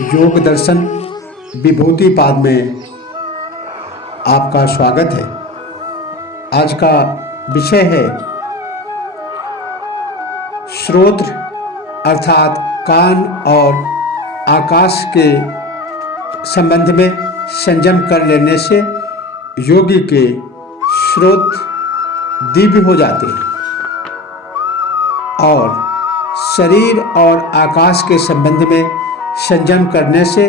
योग दर्शन विभूतिपाद में आपका स्वागत है। आज का विषय है श्रोत्र अर्थात कान और आकाश के संबंध में संयम कर लेने से योगी के श्रोत दिव्य हो जाते हैं और शरीर और आकाश के संबंध में संयम करने से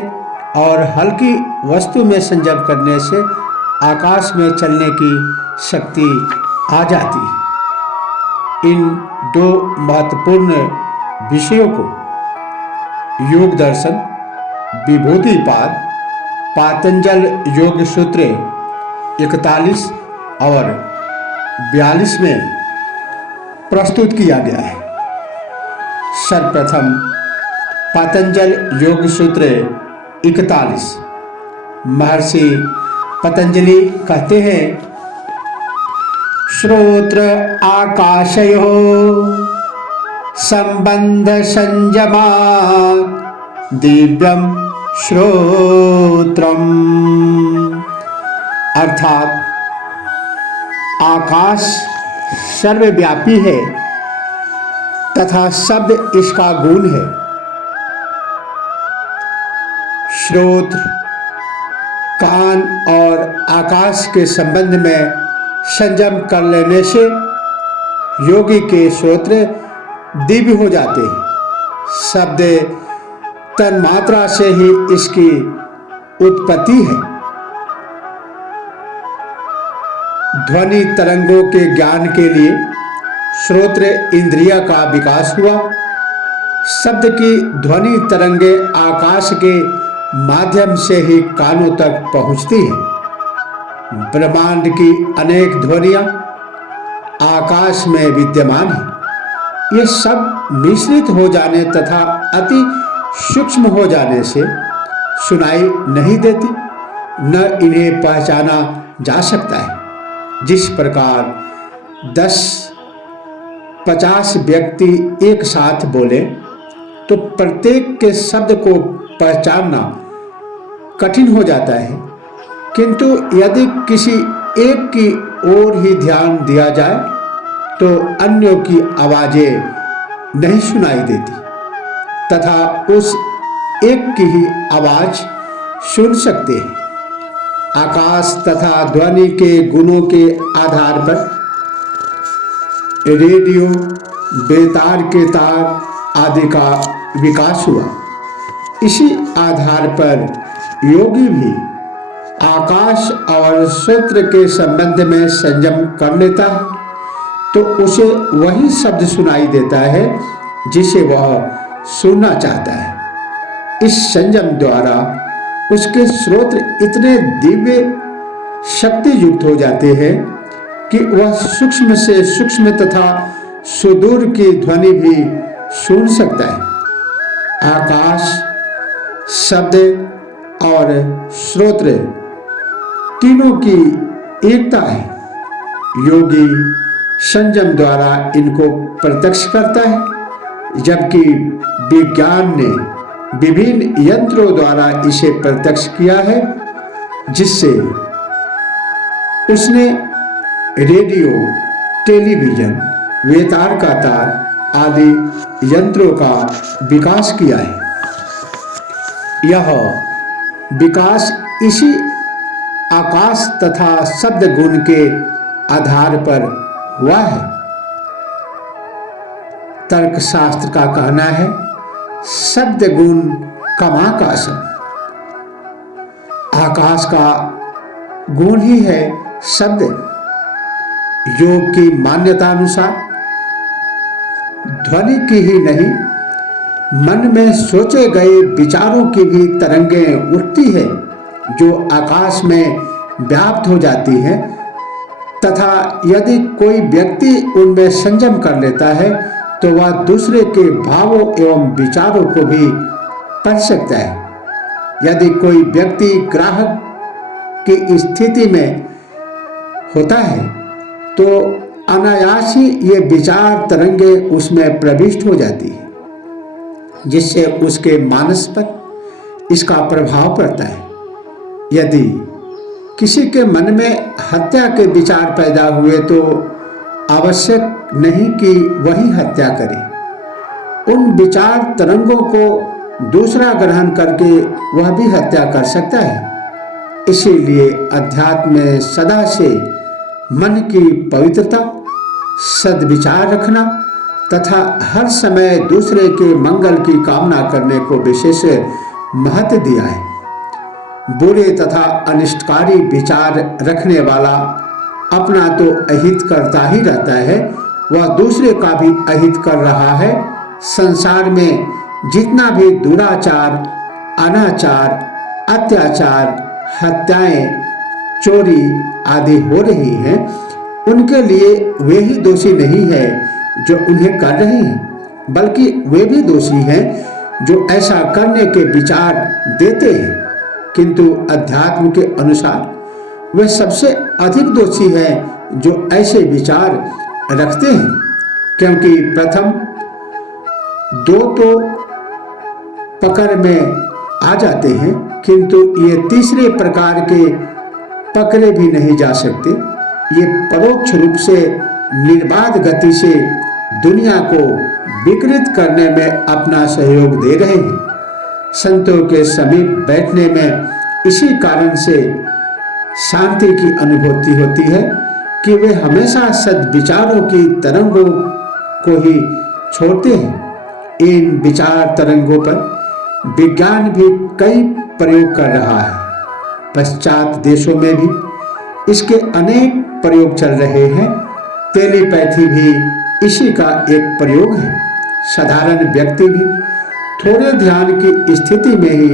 और हल्की वस्तु में संयम करने से आकाश में चलने की शक्ति आ जाती है। इन दो महत्वपूर्ण विषयों को योग दर्शन विभूतिपाद पातंजल योग सूत्र 41 और 42 में प्रस्तुत किया गया है। सर्वप्रथम पातंजल योग सूत्र 41 महर्षि पतंजलि कहते हैं, श्रोत्र आकाशयो संबंध संयमात् दिव्यम श्रोत्रम। अर्थात आकाश सर्वव्यापी है तथा शब्द इसका गुण है। श्रोत्र कान और आकाश के संबंध में संयम कर लेने से योगी के श्रोत्र दिव्य हो जाते हैं। शब्द तन्मात्रा से ही इसकी उत्पत्ति है। ध्वनि तरंगों के ज्ञान के लिए श्रोत्र इंद्रिय का विकास हुआ। शब्द की ध्वनि तरंगे आकाश के माध्यम से ही कानों तक पहुंचती हैं। ब्रह्मांड की अनेक ध्वनियां आकाश में विद्यमान हैं। ये सब मिश्रित हो जाने तथा अति सूक्ष्म हो जाने से सुनाई नहीं देती, न इन्हें पहचाना जा सकता है। जिस प्रकार 10-50 व्यक्ति एक साथ बोले तो प्रत्येक के शब्द को पहचानना कठिन हो जाता है, किंतु यदि किसी एक की ओर ही ध्यान दिया जाए तो अन्यों की आवाजें नहीं सुनाई देती तथा उस एक की ही आवाज सुन सकते हैं। आकाश तथा ध्वनि के गुणों के आधार पर रेडियो, बेतार के तार आदि का विकास हुआ। इसी आधार पर योगी भी आकाश और श्रोत्र के संबंध में संयम कर लेता है तो उसे वही शब्द सुनाई देता है जिसे वह सुनना चाहता है। इस संयम द्वारा उसके श्रोत्र इतने दिव्य शक्ति युक्त हो जाते हैं कि वह सूक्ष्म से सूक्ष्म तथा सुदूर की ध्वनि भी सुन सकता है। आकाश, शब्द और श्रोत्र तीनों की एकता है। योगी संयम द्वारा इनको प्रत्यक्ष करता है, जबकि विज्ञान ने विभिन्न यंत्रों द्वारा इसे प्रत्यक्ष किया है, जिससे उसने रेडियो, टेलीविजन, वेतार का तार आदि यंत्रों का विकास किया है। यह विकास इसी आकाश तथा शब्द गुण के आधार पर हुआ है। तर्कशास्त्र का कहना है, शब्द गुण कमाकाशम। आकाश का गुण ही है शब्द। योग की मान्यता अनुसार ध्वनि की ही नहीं, मन में सोचे गए विचारों की भी तरंगें उठती है जो आकाश में व्याप्त हो जाती हैं तथा यदि कोई व्यक्ति उनमें संयम कर लेता है तो वह दूसरे के भावों एवं विचारों को भी पढ़ सकता है। यदि कोई व्यक्ति ग्राहक की स्थिति में होता है तो अनायास ही ये विचार तरंगे उसमें प्रविष्ट हो जाती है, जिससे उसके मानस पर इसका प्रभाव पड़ता है। यदि किसी के मन में हत्या के विचार पैदा हुए तो आवश्यक नहीं कि वही हत्या करे। उन विचार तरंगों को दूसरा ग्रहण करके वह भी हत्या कर सकता है। इसीलिए अध्यात्म में सदा से मन की पवित्रता, सद्विचार रखना तथा हर समय दूसरे के मंगल की कामना करने को विशेष महत्व दिया है। बुरे तथा अनिष्टकारी विचार रखने वाला अपना तो अहित करता ही रहता है, वह दूसरे का भी अहित कर रहा है। संसार में जितना भी दुराचार, अनाचार, अत्याचार, हत्याएं, चोरी आदि हो रही हैं, उनके लिए वे ही दोषी नहीं है जो उन्हें कर रहे हैं, बल्कि वे भी दोषी हैं जो ऐसा करने के विचार देते हैं। किंतु अध्यात्म के अनुसार वे सबसे अधिक दोषी हैं जो ऐसे विचार रखते हैं, क्योंकि प्रथम दो तो पकड़ में आ जाते हैं, किंतु ये तीसरे प्रकार के पकड़े भी नहीं जा सकते। ये परोक्ष रूप से निर्बाध गति से दुनिया को विकृत करने में अपना सहयोग दे रहे हैं। संतों के समीप बैठने में इसी कारण से शांति की अनुभूति होती है कि वे हमेशा सद्विचारों की तरंगों को ही छोड़ते हैं। इन विचार तरंगों पर विज्ञान भी कई प्रयोग कर रहा है। पश्चात देशों में भी इसके अनेक प्रयोग चल रहे हैं। टेलीपैथी भी इसी का एक प्रयोग है। साधारण व्यक्ति भी थोड़े ध्यान की स्थिति में ही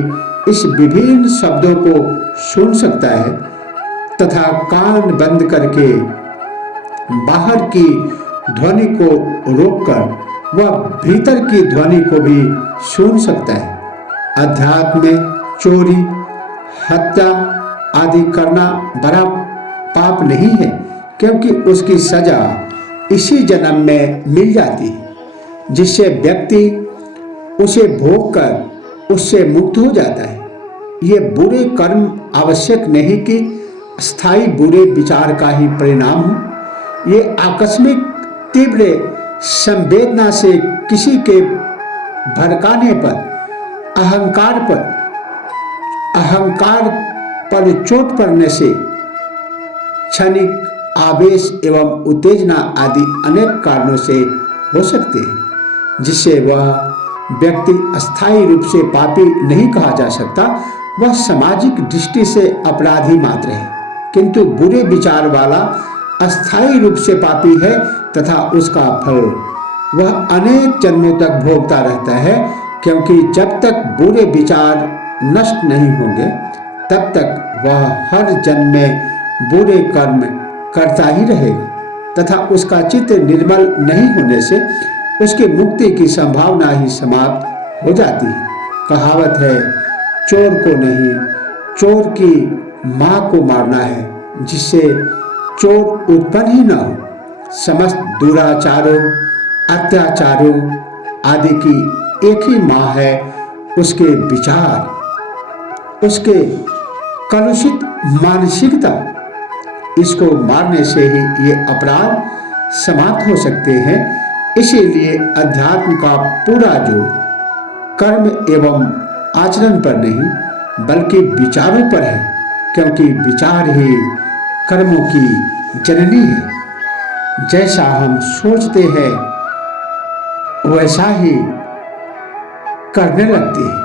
इस विभिन्न शब्दों को सुन सकता है तथा कान बंद करके बाहर की ध्वनि को रोककर वह भीतर की ध्वनि को भी सुन सकता है। अध्यात्म में चोरी, हत्या आदि करना बड़ा पाप नहीं है, क्योंकि उसकी सजा इसी जन्म में मिल जाती है, जिससे व्यक्ति उसे भोग कर उससे मुक्त हो जाता है। ये बुरे कर्म आवश्यक नहीं कि स्थायी बुरे विचार का ही परिणाम हो। ये आकस्मिक तीव्र संवेदना से किसी के भड़काने पर, अहंकार पर चोट पड़ने से, क्षणिक आवेश एवं उत्तेजना आदि अनेक कारणों से हो सकते हैं, जिससे वह व्यक्ति अस्थायी रूप से पापी नहीं कहा जा सकता। वह सामाजिक दृष्टि से अपराधी मात्र है, किंतु बुरे विचार वाला अस्थायी रूप से पापी है तथा उसका फल वह अनेक जन्मों तक भोगता रहता है, क्योंकि जब तक बुरे विचार नष्ट नहीं होंगे तब तक वह हर जन्म में बुरे कर्म करता ही रहेगा तथा उसका चित्त निर्मल नहीं होने से उसकी मुक्ति की संभावना ही समाप्त हो जाती है। कहावत है, चोर को नहीं, चोर की माँ को मारना है, जिससे चोर उत्पन्न ही न हो। समस्त दुराचारों, अत्याचारों आदि की एक ही माँ है, उसके विचार, उसके कलुषित मानसिकता। इसको मारने से ही ये अपराध समाप्त हो सकते हैं। इसीलिए अध्यात्म का पूरा जोर कर्म एवं आचरण पर नहीं बल्कि विचारों पर है, क्योंकि विचार ही कर्मों की जननी है। जैसा हम सोचते हैं वैसा ही करने लगते हैं।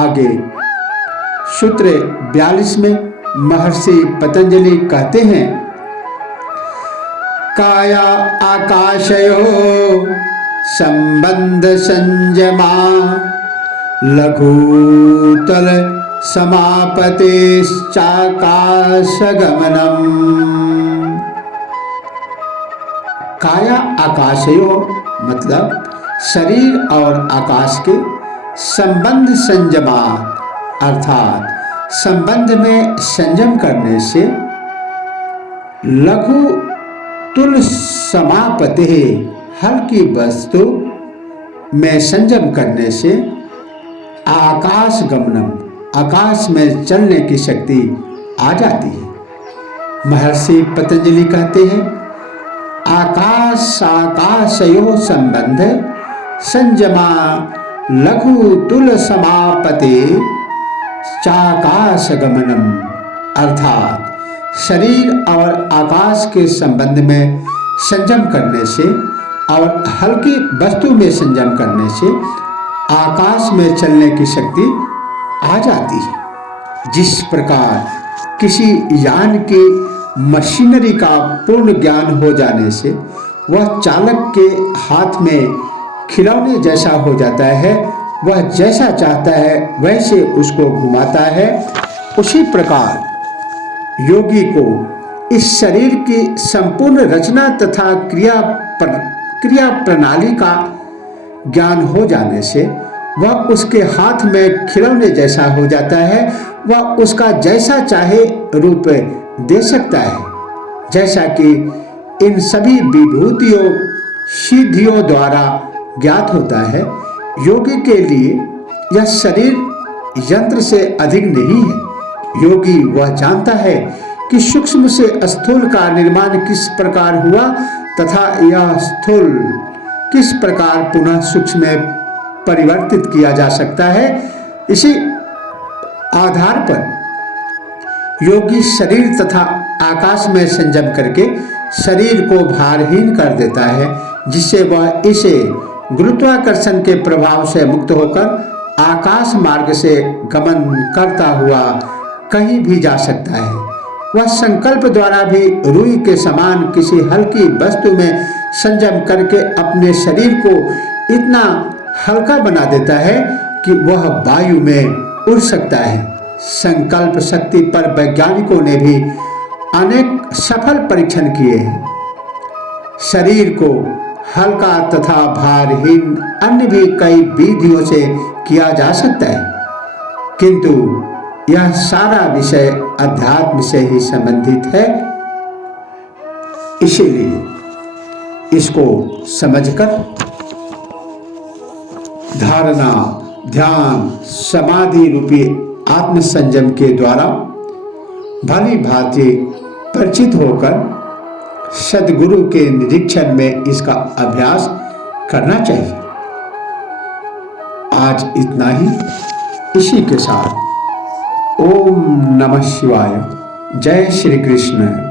आगे सूत्र 42 में महर्षि पतंजलि कहते हैं, काया आकाशयो संबंध संयमा लघुतल समापतेश्चाकाश गमनम। काया आकाशयो मतलब शरीर और आकाश के संबंध संयमा अर्थात संबंध में संयम करने से, लघु तुल समापते हल्की वस्तु में संयम करने से, आकाश गमनम, आकाश में चलने की शक्ति आ जाती है। महर्षि पतंजलि कहते हैं, आकाश आकाशयो संबंध संजमा लघु तुल समापते चाकाश गमनम, अर्थात शरीर और आकाश के संबंध में संयम करने से और हल्की वस्तु में संयम करने से आकाश में चलने की शक्ति आ जाती है। जिस प्रकार किसी यान की मशीनरी का पूर्ण ज्ञान हो जाने से वह चालक के हाथ में खिलौने जैसा हो जाता है, वह जैसा चाहता है वैसे उसको घुमाता है, उसी प्रकार योगी को इस शरीर की संपूर्ण रचना तथा क्रिया प्रणाली का ज्ञान हो जाने से वह उसके हाथ में खिलौने जैसा हो जाता है, वह उसका जैसा चाहे रूप दे सकता है। जैसा कि इन सभी विभूतियों सिद्धियों द्वारा ज्ञात होता है, योगी के लिए यह शरीर यंत्र से अधिक नहीं है। योगी वह जानता है कि सूक्ष्म से स्थूल का निर्माण किस प्रकार हुआ तथा यह स्थूल किस प्रकार पुनः सूक्ष्म में परिवर्तित किया जा सकता है। इसी आधार पर योगी शरीर तथा आकाश में संयम करके शरीर को भारहीन कर देता है, जिससे वह इसे गुरुत्वाकर्षण के प्रभाव से मुक्त होकर आकाश मार्ग से गमन करता हुआ कहीं भी जा सकता है। वह संकल्प द्वारा भी रुई के समान किसी हल्की वस्तु में संयम करके अपने शरीर को इतना हल्का बना देता है कि वह वायु में उड़ सकता है। संकल्प शक्ति पर वैज्ञानिकों ने भी अनेक सफल परीक्षण किए हैं। शरीर को हल्का तथा भारहीन अन्य भी कई विधियों से किया जा सकता है, किंतु यह सारा विषय अध्यात्म से ही संबंधित है। इसीलिए इसको समझकर धारणा, ध्यान, समाधि रूपी आत्म संयम के द्वारा भली भांति परिचित होकर सद्गुरु के निरीक्षण में इसका अभ्यास करना चाहिए। आज इतना ही। इसी के साथ ओम नमः शिवाय। जय श्री कृष्ण।